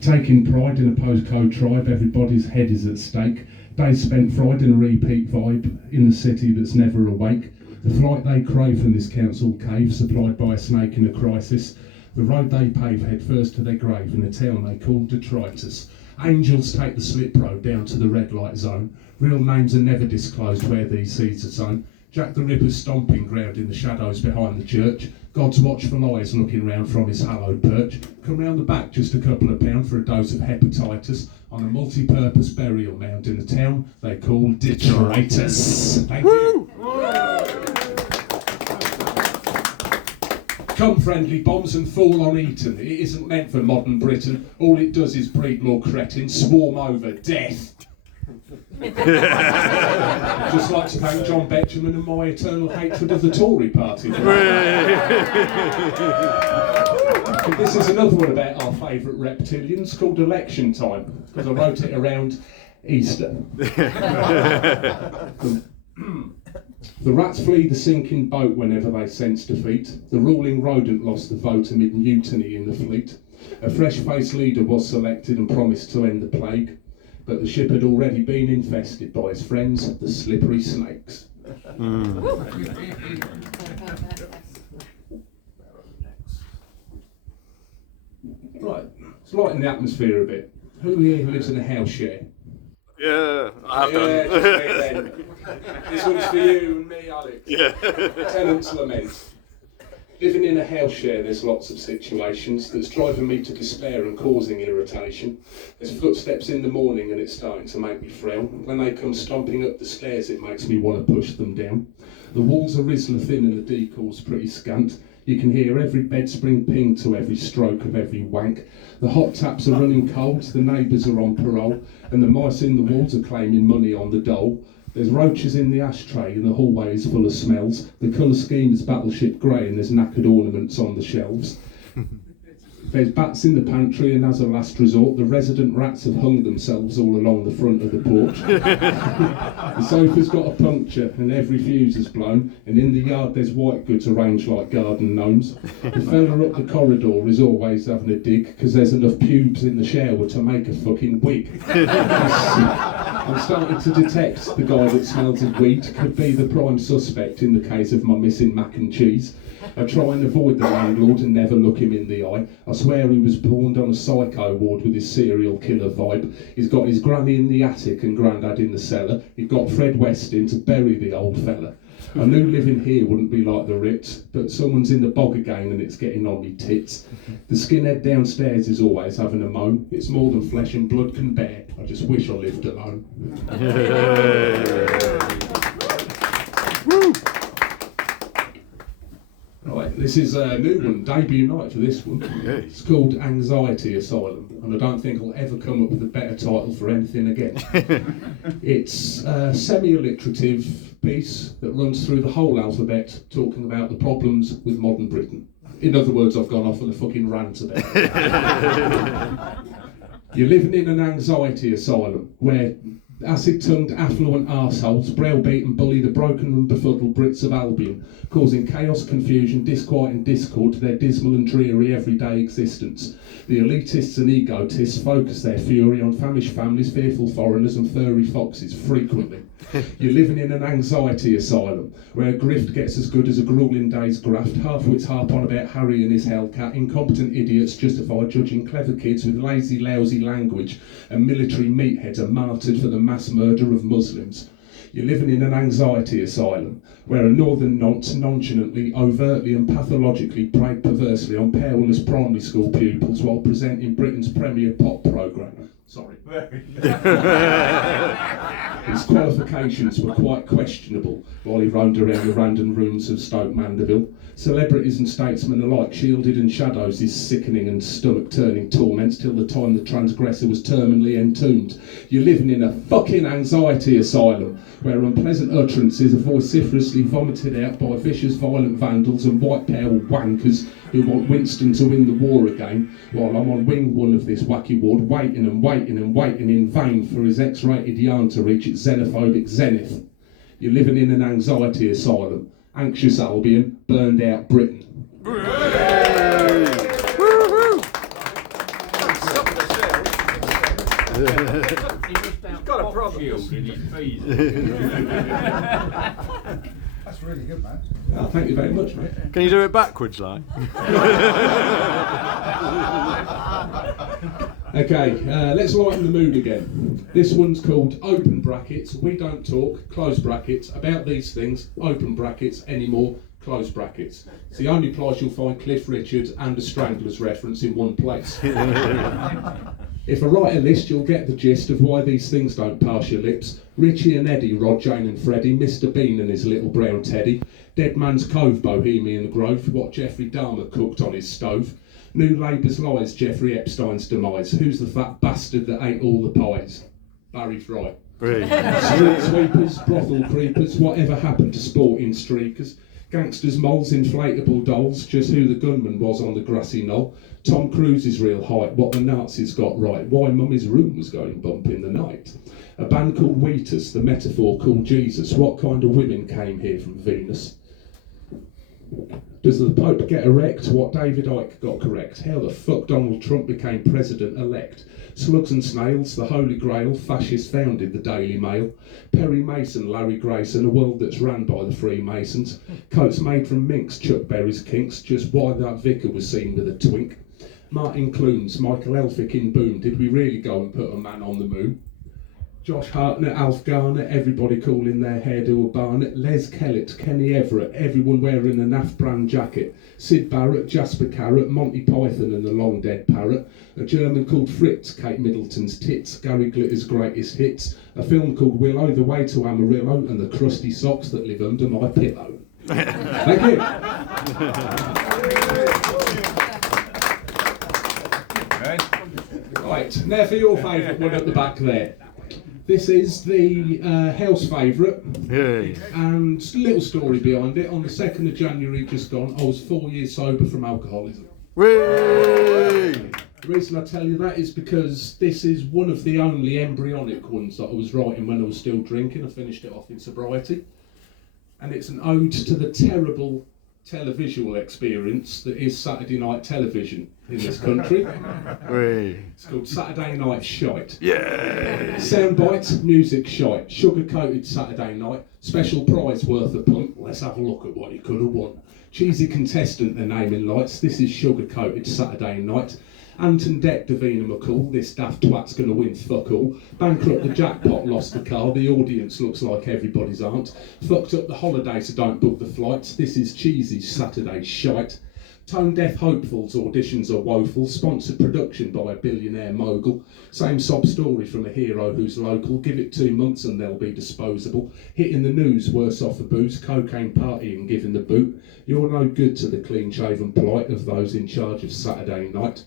Taking pride in a postcode tribe, everybody's head is at stake. Days spent fried in a repeat vibe in the city that's never awake. The flight they crave from this council cave, supplied by a snake in a crisis. The road they pave head first to their grave in a town they call detritus. Angels take the slip road down to the red light zone. Real names are never disclosed where these seeds are sown. Jack the Ripper's stomping ground in the shadows behind the church. God's watchful eyes looking round from his hallowed perch. Come round the back just a couple of pound for a dose of hepatitis on a multi-purpose burial mound in a town they call detritus. Thank you. Come friendly bombs and fall on Eton. It isn't meant for modern Britain. All it does is breed more cretins, swarm over death. Just like to thank John Betjeman and my eternal hatred of the Tory party. This is another one about our favourite reptilians called Election Time, because I wrote it around Easter. The rats flee the sinking boat whenever they sense defeat. The ruling rodent lost the vote amid mutiny in the fleet. A fresh-faced leader was selected and promised to end the plague, but the ship had already been infested by his friends, the slippery snakes. Right, let's lighten the atmosphere a bit. Who here lives in a house share? Yeah, I've done. Yeah, just me then. This one's for you and me, Alex. Yeah. Tenants lament. Living in a house share, there's lots of situations that's driving me to despair and causing irritation. There's footsteps in the morning and it's starting to make me frown. When they come stomping up the stairs, it makes me want to push them down. The walls are Rizzler thin and the decor's pretty scant. You can hear every bed spring ping to every stroke of every wank. The hot taps are running cold, the neighbours are on parole, and the mice in the walls are claiming money on the dole. There's roaches in the ashtray and the hallway is full of smells. The colour scheme is battleship grey and there's knackered ornaments on the shelves. There's bats in the pantry and as a last resort, the resident rats have hung themselves all along the front of the porch. The sofa's got a puncture and every fuse is blown, and in the yard there's white goods arranged like garden gnomes. The fella up the corridor is always having a dig, because there's enough pubes in the shower to make a fucking wig. I'm starting to detect the guy that smells of wheat could be the prime suspect in the case of my missing mac and cheese. I try and avoid the landlord and never look him in the eye. I swear he was born on a psycho ward with his serial killer vibe. He's got his granny in the attic and grandad in the cellar. He got Fred West in to bury the old fella. I knew living here wouldn't be like the Ritz, but someone's in the bog again and it's getting on me tits. The skinhead downstairs is always having a moan. It's more than flesh and blood can bear. I just wish I lived alone. Right, this is a new one, debut night for this one. It's called Anxiety Asylum, and I don't think I'll ever come up with a better title for anything again. It's a semi-alliterative piece that runs through the whole alphabet, talking about the problems with modern Britain. In other words, I've gone off on a fucking rant about it. You're living in an anxiety asylum where acid-tongued, affluent arseholes browbeat and bully the broken and befuddled Brits of Albion, causing chaos, confusion, disquiet and discord to their dismal and dreary everyday existence. The elitists and egotists focus their fury on famished families, fearful foreigners and furry foxes frequently. You're living in an anxiety asylum where grift gets as good as a grueling day's graft, half-wits harp on about Harry and his hellcat, incompetent idiots justify judging clever kids with lazy, lousy language, and military meatheads are martyred for the mass murder of Muslims. You're living in an anxiety asylum where a northern nonce nonchalantly, overtly and pathologically preyed perversely on perilous primary school pupils while presenting Britain's premier pop programme. Sorry. His qualifications were quite questionable while he roamed around the random rooms of Stoke Mandeville. Celebrities and statesmen alike shielded and shadowed his sickening and stomach-turning torments till the time the transgressor was terminally entombed. You're living in a fucking anxiety asylum where unpleasant utterances are vociferously vomited out by vicious, violent vandals and white-power wankers who want Winston to win the war again, while I'm on wing one of this wacky ward, waiting and waiting and waiting in vain for his X-rated yarn to reach its xenophobic zenith. You're living in an anxiety asylum. Anxious Albion, burned out Britain. got a problem. Shield in his fees. That's really good, man. Oh, thank you very much, mate. Can you do it backwards, like? Okay, let's lighten the mood again. This one's called open brackets, we don't talk, close brackets, about these things, open brackets, anymore, close brackets. It's the only place you'll find Cliff Richard and a Stranglers reference in one place. If I write a list, you'll get the gist of why these things don't pass your lips. Richie and Eddie, Rod, Jane and Freddie, Mr Bean and his little brown teddy, Dead Man's Cove, Bohemian Grove, what Jeffrey Dahmer cooked on his stove, New Labour's Lies, Jeffrey Epstein's demise, who's the fat bastard that ate all the pies? Barry Fry. Street sweepers, brothel creepers, whatever happened to sporting streakers, gangsters, moles, inflatable dolls, just who the gunman was on the grassy knoll, Tom Cruise's real height, what the Nazis got right, why Mummy's room was going bump in the night, a band called Wheatus, the metaphor called Jesus, what kind of women came here from Venus? Does the Pope get erect? What David Icke got correct? How the fuck Donald Trump became president-elect? Slugs and snails, the Holy Grail, fascists founded the Daily Mail. Perry Mason, Larry Grayson, a world that's ran by the Freemasons. Coats made from minks, Chuck Berry's kinks, just why that vicar was seen with a twink. Martin Clunes, Michael Elphick in Boom, did we really go and put a man on the moon? Josh Hartnett, Alf Garner, everybody calling their hairdo a Barnett, Les Kellett, Kenny Everett, everyone wearing a Naff brand jacket, Sid Barrett, Jasper Carrot, Monty Python and the long dead parrot, a German called Fritz, Kate Middleton's tits, Gary Glitter's greatest hits, a film called Willow, The Way to Amarillo, and the crusty socks that live under my pillow. Thank you. Right, now for your favourite one at the back there. This is the house favourite, and little story behind it. On the 2nd of January just gone, I was 4 years sober from alcoholism. The reason I tell you that is because this is one of the only embryonic ones that I was writing when I was still drinking. I finished it off in sobriety. And it's an ode to the terrible televisual experience that is Saturday night television in this country. It's called Saturday Night Shite. Sound bites, music shite, sugar-coated Saturday night, special prize worth a punt, let's have a look at what you could have won. Cheesy contestant, the naming lights, this is sugar-coated Saturday night. Anton Deck, Davina McCall, this daft twat's gonna win fuck all. Bankrupt the jackpot, lost the car, the audience looks like everybody's aunt. Fucked up the holiday, so don't book the flights, this is cheesy Saturday shite. Tone deaf hopefuls, auditions are woeful, sponsored production by a billionaire mogul. Same sob story from a hero who's local, give it 2 months and they'll be disposable. Hitting the news, worse off for booze, cocaine party and giving the boot. You're no good to the clean-shaven plight of those in charge of Saturday night.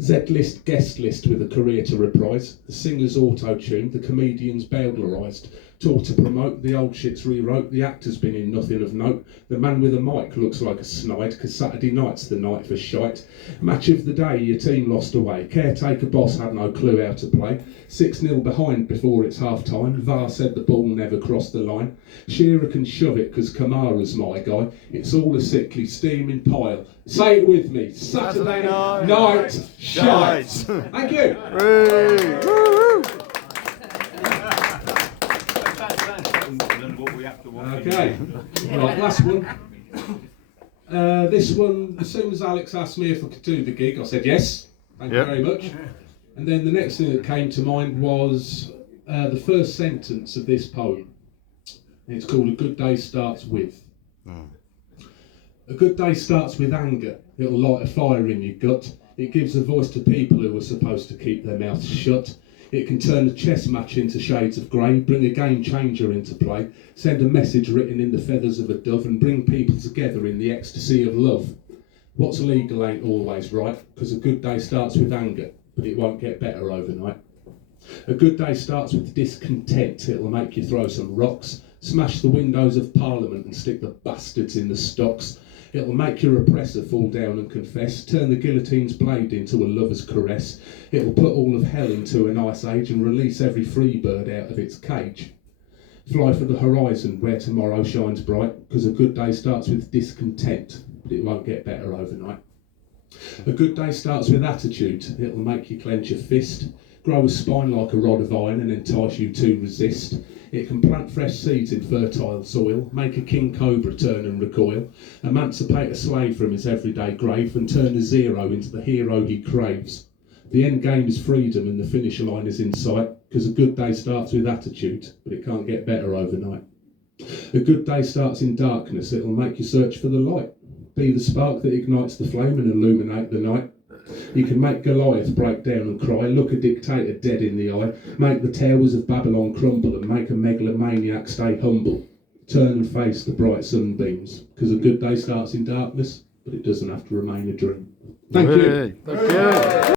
Z-list guest list with a career to reprise, the singer's auto-tuned, the comedian's bowdlerised, taught to promote, the old shit's rewrote, the actor's been in nothing of note, the man with a mic looks like a snide, cause Saturday night's the night for shite. Match of the day, your team lost away, caretaker boss had no clue how to play, 6-0 behind before it's half-time, VAR said the ball never crossed the line, Shearer can shove it cause Kamara's my guy, it's all a sickly steaming pile. Say it with me, Saturday night shite. Thank you. Okay, right, last one. This one, as soon as Alex asked me if I could do the gig, I said yes, thank you very much. And then the next thing that came to mind was the first sentence of this poem. It's called A Good Day Starts With. A good day starts with anger. It'll light a fire in your gut. It gives a voice to people who are supposed to keep their mouths shut. It can turn a chess match into shades of grey, bring a game changer into play, send a message written in the feathers of a dove and bring people together in the ecstasy of love. What's legal ain't always right, because a good day starts with anger, but it won't get better overnight. A good day starts with discontent. It'll make you throw some rocks, smash the windows of Parliament and stick the bastards in the stocks. It'll make your oppressor fall down and confess, turn the guillotine's blade into a lover's caress. It'll put all of hell into an ice age and release every free bird out of its cage. Fly for the horizon where tomorrow shines bright, because a good day starts with discontent, but it won't get better overnight. A good day starts with attitude. It'll make you clench your fist, grow a spine like a rod of iron and entice you to resist. It can plant fresh seeds in fertile soil, make a king cobra turn and recoil, emancipate a slave from his everyday grave and turn a zero into the hero he craves. The end game is freedom and the finish line is in sight, because a good day starts with attitude, but it can't get better overnight. A good day starts in darkness, it'll make you search for the light. Be the spark that ignites the flame and illuminate the night. You can make Goliath break down and cry, look a dictator dead in the eye, make the towers of Babylon crumble and make a megalomaniac stay humble. Turn and face the bright sunbeams, because a good day starts in darkness, but it doesn't have to remain a dream. Thank you. Thank you.